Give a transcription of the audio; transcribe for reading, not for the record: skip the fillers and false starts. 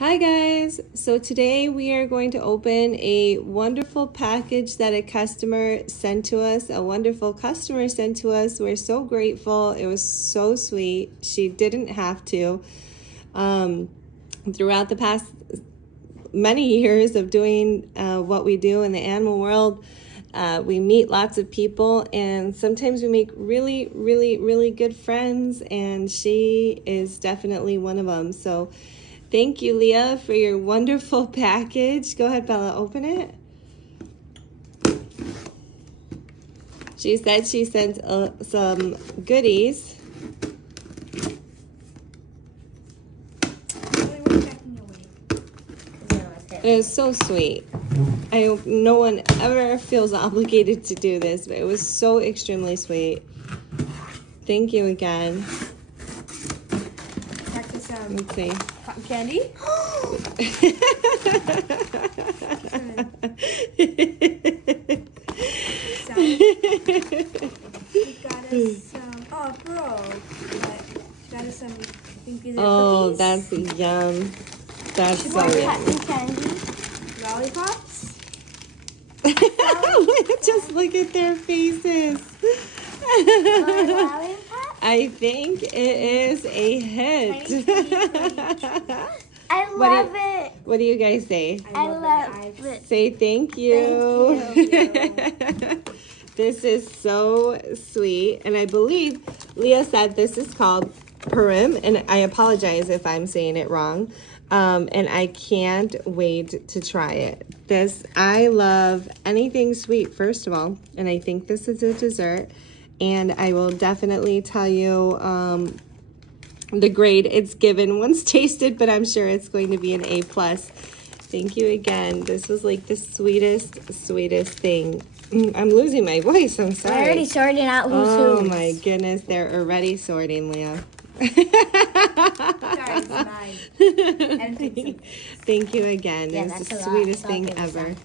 Hi guys, so today we are going to open a wonderful package that a customer sent to us. We're so grateful. It was so sweet. She didn't have to. Throughout the past many years of doing what we do in the animal world, we meet lots of people, and sometimes we make really good friends, and she is definitely one of them. So thank you, Leah, for your wonderful package. Go ahead, Bella, open it. She said she sent some goodies. It was so sweet. I hope no one ever feels obligated to do this, but it was so extremely sweet. Thank you again. Let's see. Cotton candy. We got us some. Oh, bro. Got us some. I think these are cookies. That's yum. That's so cotton yum. candy. Lollipops. Just look at their faces. I think it is a hit. I love it. What do you guys say? I love it. Say thank you. Thank you. This is so sweet. And I believe Leah said this is called Parrots, and I apologize if I'm saying it wrong. And I can't wait to try it. I love anything sweet, first of all, and I think this is a dessert. And I will definitely tell you the grade it's given once tasted, but I'm sure it's going to be an A+. Thank you again. This was like the sweetest thing. I'm losing my voice. I'm sorry. They're already sorting out who's who. Oh my goodness, they're already sorting, Leah. Nice. Thank you again. Yeah, it was the that's a lot. sweetest So I'll thing give it ever. some.